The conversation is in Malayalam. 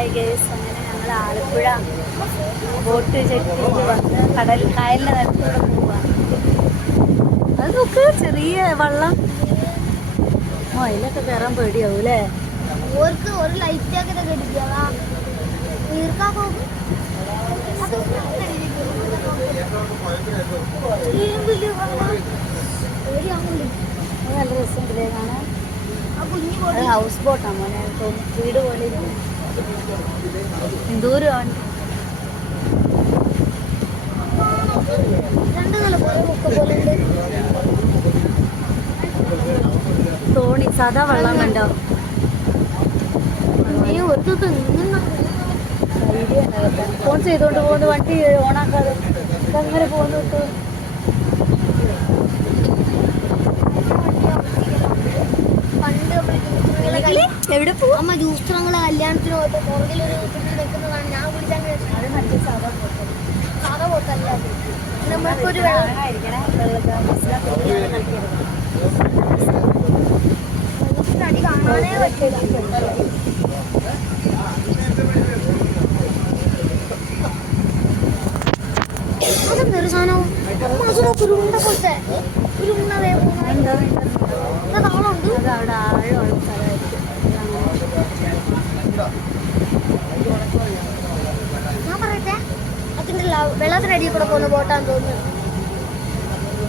ഹായ് ഗേസ്, അങ്ങനെ ഞങ്ങൾ ആലപ്പുഴ ബോട്ട് ചെക്ക് ചെയ്ത് വന്ന് കായലിൻ്റെ നിരത്തൂടെ പോവാണ്. അത് നോക്ക്, ചെറിയ വള്ളം. അതിലൊക്കെ കയറാൻ പേടിയാവും അല്ലേ? ഒരു ലൈറ്റൊക്കെ നല്ല രസമുണ്ടല്ലേ കാണാൻ? അത് ഹൗസ് ബോട്ടാണ് മോനെ, വീട് പോലെ ദൂരമാണ്. തോണി സാധാ വെള്ളം കണ്ടോ? ഫോൺ ചെയ്തോണ്ട് പോകുന്നു, വണ്ടി ഓണാക്കാതെ ഇതങ്ങനെ പോകുന്നു. എവിടെ പോകും അമ്മ? ജ്യൂസ്ത്രങ്ങളെ കല്യാണത്തിന് പോയിട്ട് പുറകിലൊരു കുട്ടി നിൽക്കുന്നതാണ് ഞാൻ വിളിച്ചാൽ. അത് മറ്റേ സാധാ ബോട്ട്, സാധാ ബോട്ടല്ല. നമ്മൾക്കൊരു അടി കാണാനേ പറ്റില്ല. അതെന്തൊരു സാധനവും ഉരുണ്ട പോലത്തെ ഉരുണ്ട താളുണ്ട്. അത് അവിടെ ആഴമുള്ള സ്ഥലമായിരിക്കും. ഞാൻ പറയട്ടെ, അതിൻ്റെ വെള്ളത്തിനടിയിൽ കൂടെ പോകുന്ന ബോട്ടാന്ന് തോന്നുന്നു.